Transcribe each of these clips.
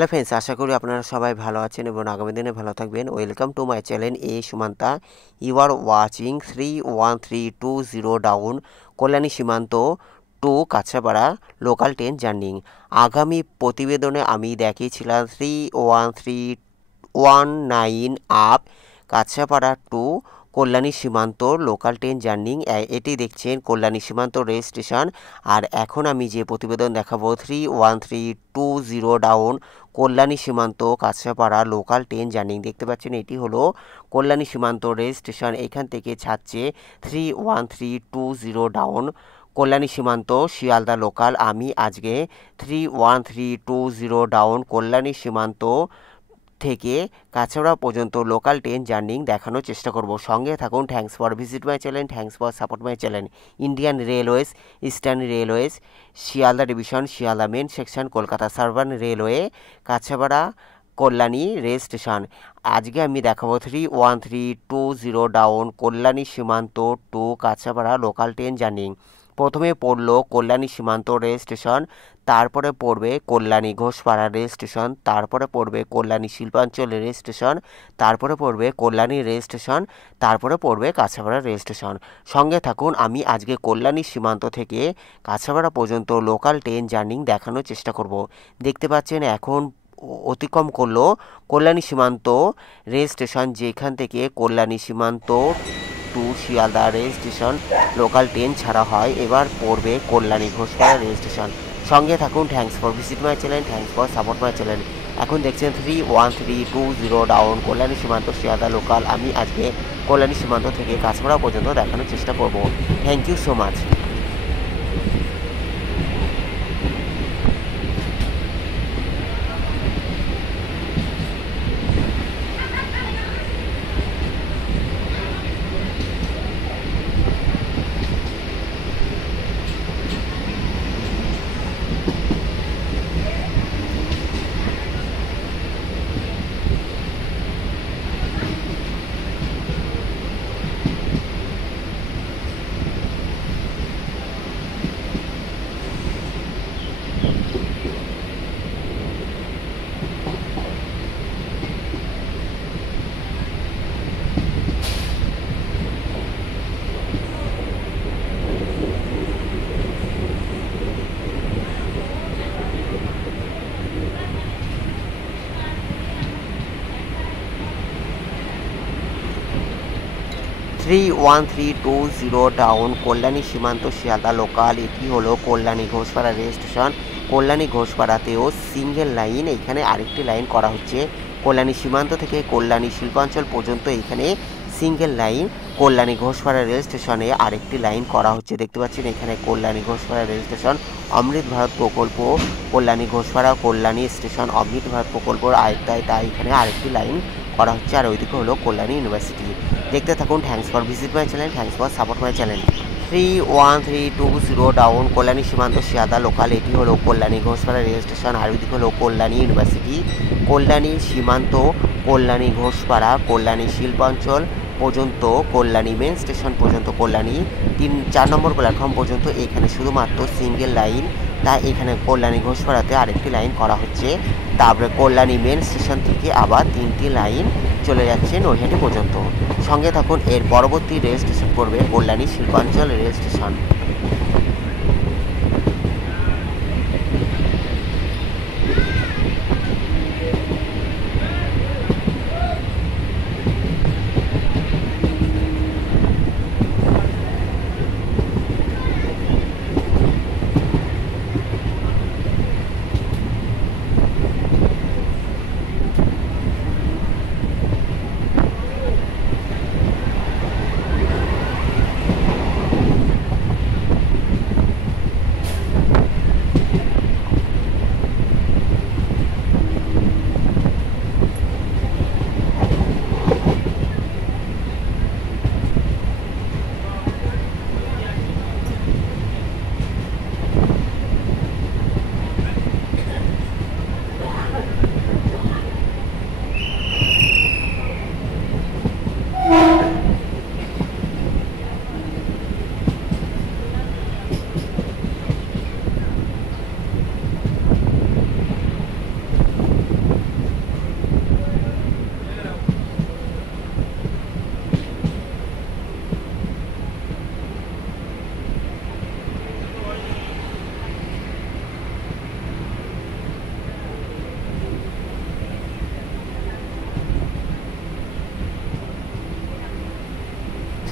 Hello friends, আশা করি আপনারা সবাই ভালো আছেন এবং আগামী দিনে ভালো থাকবেন। ওয়েলকাম টু মাই চ্যানেল এ Sumanta. You are watching 31320 down Kalyani Simanta to Kanchrapara local train journey. আগামী প্রতিবেদনে আমি দেখিয়েছিলাম 31319 আপ কাছাপাড়া টু কল্যাণী সীমান্ত লোকাল ট্রেন জার্নি। এটি দেখছেন কল্যাণী সীমান্ত রেল স্টেশন। আর এখন আমি যে প্রতিবেদন দেখাবো 31320 ডাউন কল্যাণী সীমান্ত কাছাপাড়া লোকাল ট্রেন জার্নি। দেখতে পাচ্ছেন এটি হলো কল্যাণী সীমান্ত রেল স্টেশন। এখান থেকে ছাড়ছে 31320 ডাউন কল্যাণী সীমান্ত শিয়ালদা লোকাল। আমি আজকে 31320 ডাউন কল্যাণী সীমান্ত থেকে কাছাড়া পর্যন্ত লোকাল ট্রেন জার্নি দেখানোর চেষ্টা করব। সঙ্গে থাকুন। Thanks for visit my channel, thanks for support my channel. Indian Railways, Eastern Railways, Sealdah division, Sealdah main section, Kolkata suburban railway, Kanchrapara Kalyani rail station. আজকে আমি দেখাবো 31320 down Kalyani Simanta to Kanchrapara local train journey. প্রথমে পড়লো কল্যাণী সীমান্ত রেল স্টেশন, তারপরে পড়বে কল্যাণী ঘোষপাড়া রেল স্টেশন, তারপরে পড়বে কল্যাণী শিল্পাঞ্চল রেল স্টেশন, তারপরে পড়বে কল্যাণী রেল স্টেশন, তারপরে পড়বে কাছাপাড়া রেল স্টেশন। সঙ্গে থাকুন। আমি আজকে কল্যাণী সীমান্ত থেকে কাছাপাড়া পর্যন্ত লোকাল ট্রেন জার্নি দেখানোর চেষ্টা করব। দেখতে পাচ্ছেন এখন অতিক্রম করলো কল্যাণী সীমান্ত রেল স্টেশন, যেখান থেকে Kalyani Simanta to Sealdah rail station local train ছাড়া হয়। এবার পড়বে কল্যাণী ঘোষপাড়া রেল স্টেশন। সঙ্গে থাকুন। Thanks for visit my channel, thanks for support my channel. এখন দেখছেন 31320 ডাউন কল্যাণী সীমান্ত শিয়ালদা লোকাল। আমি আজকে কল্যাণী সীমান্ত থেকে কাছাড়া পর্যন্ত দেখানোর চেষ্টা করব। Thank you so much. 31320 down Kalyani Simanta Sealdah local. এটি হলো কল্যাণী ঘোষপাড়া রেল স্টেশন। কল্যাণী ঘোষপাড়াতেও সিঙ্গেল লাইন, এখানে আরেকটি লাইন করা হচ্ছে। কল্যাণী সীমান্ত থেকে কল্যাণী শিল্পাঞ্চল পর্যন্ত এখানে single line, Kalyani Ghoshpara rail স্টেশনে আরেকটি লাইন করা হচ্ছে। দেখতে পাচ্ছেন এখানে কল্যাণী ঘোষপাড়া রেল স্টেশন, অমৃত ভারত প্রকল্প, কল্যাণী ঘোষপাড়া কল্যাণী স্টেশন অমৃত ভারত প্রকল্পের আয়ত্তায়, তাই এখানে আরেকটি লাইন করা হচ্ছে। আর ওইদিকে হলো কল্যাণী ইউনিভার্সিটি। দেখতে থাকুন। Thanks for visit my channel, thanks for support my channel. 31320 down Kalyani Simanta Sealdah local. এটি হলো কল্যাণী ঘোষপাড়া রেল স্টেশন। আর ওইদিকে হলো কল্যাণী ইউনিভার্সিটি। কল্যাণী সীমান্ত, কল্যাণী ঘোষপাড়া, কল্যাণী শিল্পাঞ্চল পর্যন্ত, কল্যাণী মেন স্টেশন পর্যন্ত, কল্যাণী 4 নম্বর প্ল্যাটফর্ম পর্যন্ত এখানে শুধুমাত্র সিঙ্গেল লাইন। তাই এখানে কল্যাণী ঘোষপাড়াতে আরেকটি লাইন করা হচ্ছে। তারপরে কল্যাণী মেন স্টেশন থেকে আবার 3টি লাইন চলে যাচ্ছে নৈহাটি পর্যন্ত। সঙ্গে থাকুন। এর পরবর্তী রেল স্টেশন পড়বে কল্যাণী শিল্পাঞ্চল rail station.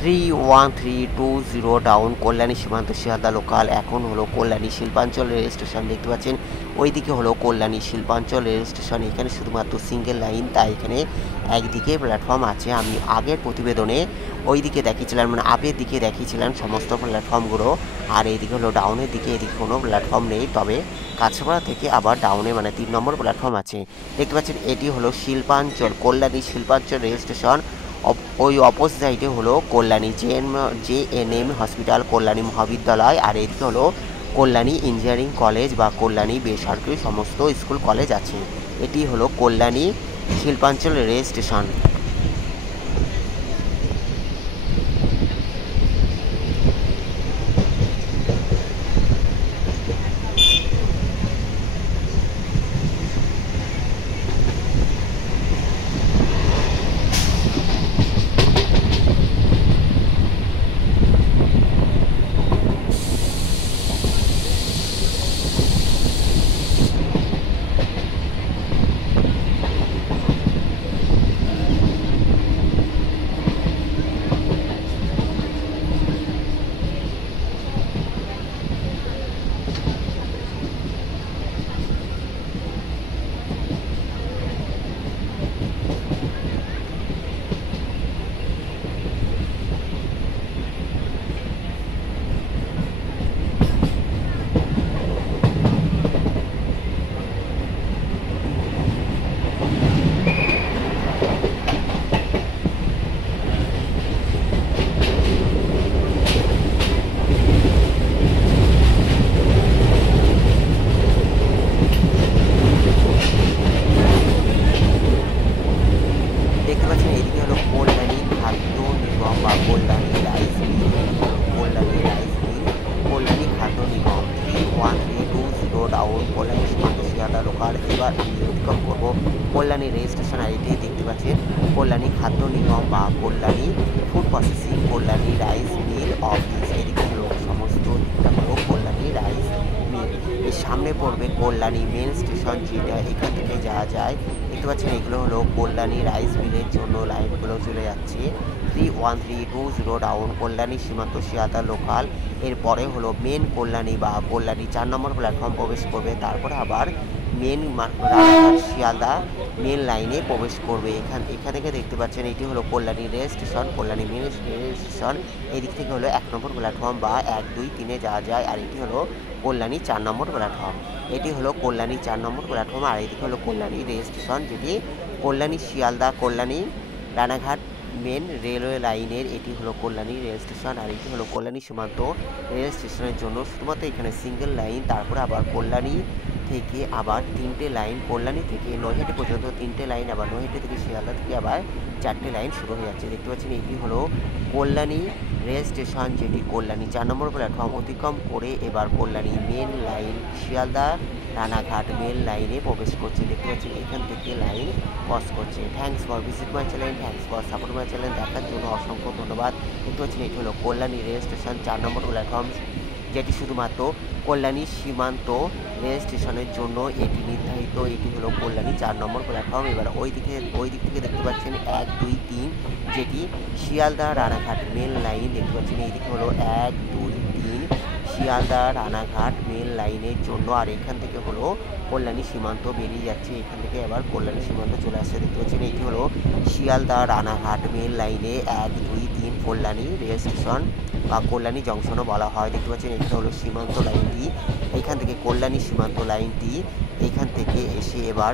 31320 down Kalyani Simanta Sealdah local. এখন হলো কল্যাণী শিল্পাঞ্চল রেল স্টেশন দেখতে পাচ্ছেন, ওইদিকে হলো কল্যাণী শিল্পাঞ্চল রেল স্টেশন। এখানে শুধুমাত্র সিঙ্গেল লাইন, তাই এখানে একদিকে প্ল্যাটফর্ম আছে। আমি আগের প্রতিবেদনে ওইদিকে দেখিয়েছিলাম, মানে আপের দিকে দেখিয়েছিলাম সমস্ত প্ল্যাটফর্মগুলো, আর এইদিকে হলো ডাউনের দিকে, এদিকে কোনো প্ল্যাটফর্ম নেই। তবে কাছাপাড়া থেকে আবার ডাউনে মানে 3 নম্বর প্ল্যাটফর্ম আছে দেখতে পাচ্ছেন। এটি হলো শিল্পাঞ্চল কল্যাণী শিল্পাঞ্চল রেল স্টেশন। ওই অপোজিট সাইডে হলো কল্যাণী JNM হসপিটাল, কল্যাণী মহাবিদ্যালয়, আর এদিকে হলো কল্যাণী ইঞ্জিনিয়ারিং কলেজ বা কল্যাণী বেসরকারি সমস্ত স্কুল কলেজ আছে। এটি হলো কল্যাণী শিল্পাঞ্চল রেল স্টেশন। দেখতে পাচ্ছেন এদিকে হলো কল্যাণী খাদ্য নিগম বা Kalyani rice mill. Kalyani rice mill, Kalyani Khadya Nigam. 31320 down Kalyani Simanta Sealdah local. এবার আমি অতিক্রম করবো কল্যাণী রেল স্টেশন, আর এটি দেখতে পাচ্ছেন কল্যাণী খাদ্য নিগম বা Kalyani food processing Kalyani rice mill office. এদিকে হলো সমস্ত দিকটা হলো কল্যাণী রাইস মিল। এর সামনে পড়বে কল্যাণী মেন স্টেশন, যেটা এখান থেকে যাওয়া যায়। দেখতে পাচ্ছেন এগুলো হলো কল্যাণী রাইস মিলের জন্য লাইনগুলো চলে যাচ্ছে। 31320 ডাউন কল্যাণী সীমান্ত শিয়ালদা লোকাল। এরপরে হলো মেন কল্যাণী বা কল্যাণী 4 নম্বর প্ল্যাটফর্ম প্রবেশ করবে, তারপরে আবার মেন রানাঘাট শিয়ালদা মেন লাইনে প্রবেশ করবে। এখান থেকে দেখতে পাচ্ছেন এটি হলো Kalyani rail station, Kalyani main rail station. এই দিক থেকে হলো 1 নম্বর প্ল্যাটফর্ম বা 1, 2, 3-এ যাওয়া যায়, আর এটি হলো কল্যাণী 4 নম্বর প্ল্যাটফর্ম। এটি হলো কল্যাণী 4 নম্বর প্ল্যাটফর্ম, আর এদিকে হলো কল্যাণী রেল স্টেশন, যেটি কল্যাণী শিয়ালদা কল্যাণী রানাঘাট মেন রেলওয়ে লাইনের। এটি হলো কল্যাণী রেল স্টেশন, আর এটি হলো কল্যাণী সীমান্ত রেল স্টেশনের জন্য শুধুমাত্র এখানে সিঙ্গেল লাইন। তারপরে আবার কল্যাণী থেকে আবার 3টে লাইন, কল্যাণী থেকে নৈহাটি পর্যন্ত 3টে লাইন, আবার নৈহাটি থেকে শিয়ালদা থেকে আবার 4টে লাইন শুরু হয়ে যাচ্ছে। দেখতে পাচ্ছেন এটি হলো কল্যাণী রেল স্টেশন, যেটি কল্যাণী 4 নম্বর প্ল্যাটফর্ম অতিক্রম করে এবার Kalyani main line Sealdah Ranaghat main লাইনে প্রবেশ করছে। দেখতে পাচ্ছেন এখান থেকে লাইন ক্রস করছে। Thanks for visit my channel, thanks for support my channel, দেখার জন্য অসংখ্য ধন্যবাদ। দেখতে পাচ্ছেন এটি হলো কল্যাণী রেল স্টেশন 4 নম্বর প্ল্যাটফর্ম, যেটি শুধুমাত্র কল্যাণী সীমান্ত রেল স্টেশনের জন্য এটি নির্ধারিত। এটি হলো কল্যাণী 4 নম্বর প্ল্যাটফর্ম। এবার ওই দিক থেকে দেখতে পাচ্ছেন 1, 2, 3, যেটি শিয়ালদা রানাঘাট মেন লাইন। দেখতে পাচ্ছেন এইদিকে হলো 1, 2, 3 শিয়ালদা রানাঘাট মেন লাইনের জন্য, আর এখান থেকে হলো কল্যাণী সীমান্ত বেরিয়ে যাচ্ছে। এখান থেকে আবার কল্যাণী সীমান্ত চলে আসছে। দেখতে পাচ্ছেন এটি হলো শিয়ালদা রানাঘাট মেন লাইনে 1, 2, 3 কল্যাণী রেল স্টেশন বা কল্যাণী জংশনও বলা হয়। দেখতে পাচ্ছেন এটা হলো সীমান্ত লাইনটি। এখান থেকে কল্যাণী সীমান্ত লাইনটি এখান থেকে এসে এবার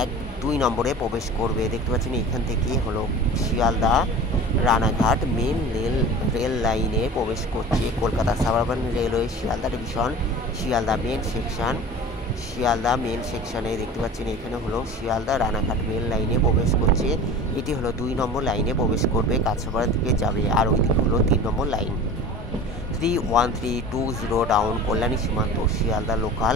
1, 2 নম্বরে প্রবেশ করবে। দেখতে পাচ্ছেন এখান থেকে হলো শিয়ালদা রানাঘাট মেন রেল লাইনে প্রবেশ করছে। Kolkata suburban railway Sealdah division, Sealdah main সেকশনে দেখতে পাচ্ছেন এখানে হলো শিয়ালদা রানাঘাট মেন লাইনে প্রবেশ করছে। এটি হলো 2 নম্বর লাইনে প্রবেশ করবে, কাছাপাড়ার দিকে যাবে, আর ওই দিকে হলো 3 নম্বর line. 31320 down Kalyani Simanta Sealdah local.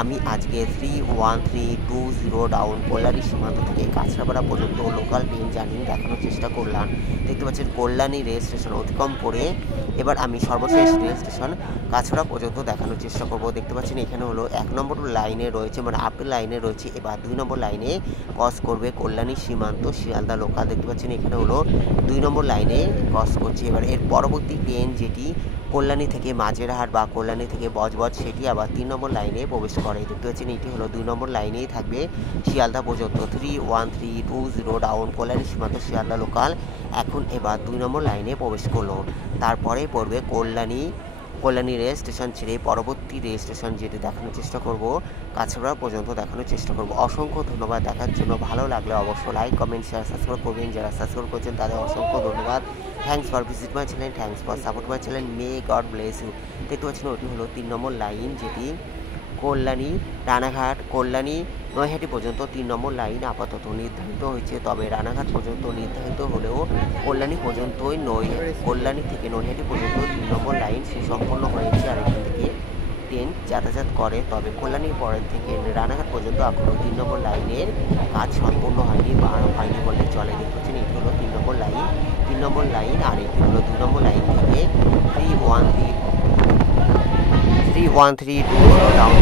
আমি আজকে 31320 ডাউন কল্যাণী সীমান্ত থেকে কাছড়াপাড়া পর্যন্ত লোকাল ট্রেন জার্নি দেখানোর চেষ্টা করলাম। দেখতে পাচ্ছেন কল্যাণী রেল স্টেশন অতিক্রম করে এবার আমি সর্বশেষ রেল স্টেশন কাছড়া পর্যন্ত দেখানোর চেষ্টা করব। দেখতে পাচ্ছেন এখানে হলো 1 নম্বর লাইনে রয়েছে, মানে আপ লাইনে রয়েছে। এবার 2 নম্বর লাইনে ক্রস করবে কল্যাণী সীমান্ত শিয়ালদা লোকাল। দেখতে পাচ্ছেন এখানে হলো 2 নম্বর লাইনে ক্রস করছে। এবার এর পরবর্তী ট্রেন যেটি কল্যাণী থেকে মাঝেরহাট বা কল্যাণী থেকে বজবজ, সেটি আবার 3 নম্বর লাইনে প্রবেশ করে। দেখতে পাচ্ছেন এটি হলো 2 নম্বর লাইনেই থাকবে শিয়ালদা পর্যন্ত। 31320 ডাউন কল্যাণী সীমান্ত শিয়ালদা লোকাল এখন এবার 2 নম্বর লাইনে প্রবেশ করলো। তারপরে পড়বে কল্যাণী রেল স্টেশন ছেড়ে পরবর্তী রেল স্টেশন যেটি দেখানোর চেষ্টা করব কাছড়া পর্যন্ত দেখানোর চেষ্টা করব। অসংখ্য ধন্যবাদ দেখার জন্য। ভালো লাগলে অবশ্যই লাইক, কমেন্ট, শেয়ার, সাবস্ক্রাইব করবেন। যারা সাবস্ক্রাইব করছেন তাদের অসংখ্য ধন্যবাদ। Thanks for visit my channel, thanks for support my channel, may God bless you. দেখতে পাচ্ছেন ওটি হলো 3 নম্বর লাইন যেটি কল্যাণী রানাঘাট কল্যাণী নৈহাটি পর্যন্ত 3 নম্বর লাইন আপাতত নির্ধারিত হয়েছে। তবে রানাঘাট পর্যন্ত নির্ধারিত হলেও কল্যাণী পর্যন্তই কল্যাণী থেকে নৈহাটি পর্যন্ত 3 নম্বর লাইন সুসম্পন্ন হয়েছে আর এখান থেকে ট্রেন যাতায়াত করে। তবে কল্যাণীর পরের থেকে রানাঘাট পর্যন্ত এখনও 3 নম্বর লাইনের কাজ সম্পূর্ণ হয়নি বা হয়নি বললে চলে। দেখতেছেন এটি হলো 3 নম্বর লাইন আর এটি হলো 2 নম্বর লাইন থেকে 31320 down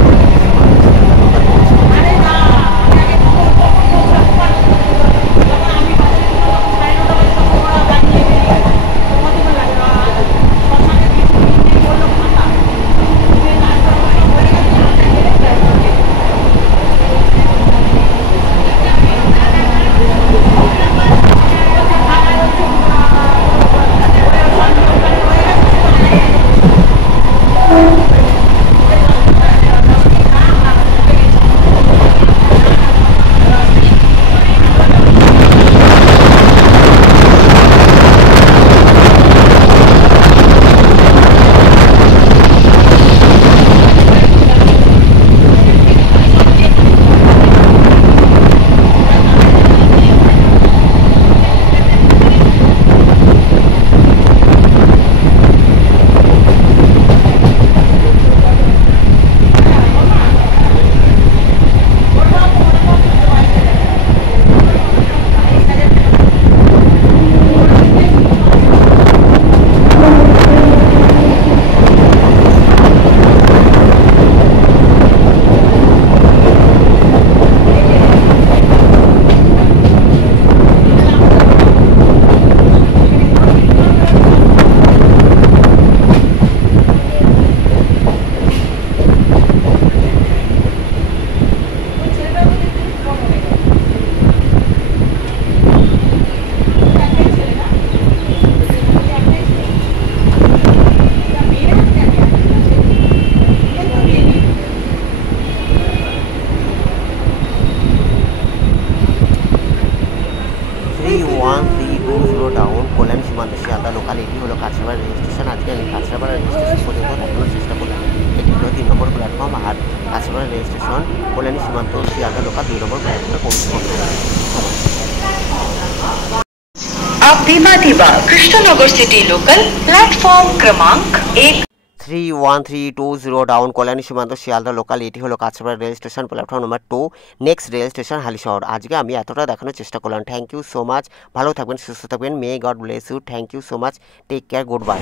down Kalyani Simanta Sealdah local. এটি হলো কাছড়াপাড়া রেল স্টেশন। আজকে আমি কাছড়াপাড়া রেল স্টেশন পর্যন্ত দেখানোর চেষ্টা করলাম। এটি হলো 3 নম্বর প্ল্যাটফর্ম আর Kanchrapara rail station Kalyani Simanta Sealdah local 2 নম্বর প্ল্যাটফর্মে পৌঁছতে হবে। आप Bhima Krishnanagar city local platform क्रमांक 1 31320 ডাউন কল্যাণী সীমান্ত শিয়ালদা লোকাল। এটি হলো Kanchrapara rail station platform number 2, next rail station Halisahar. আজকে আমি এতটা দেখানোর চেষ্টা করলাম। Thank you so much. ভালো থাকবেন, সুস্থ থাকবেন। May God bless you. Thank you so much. Take care. Good by.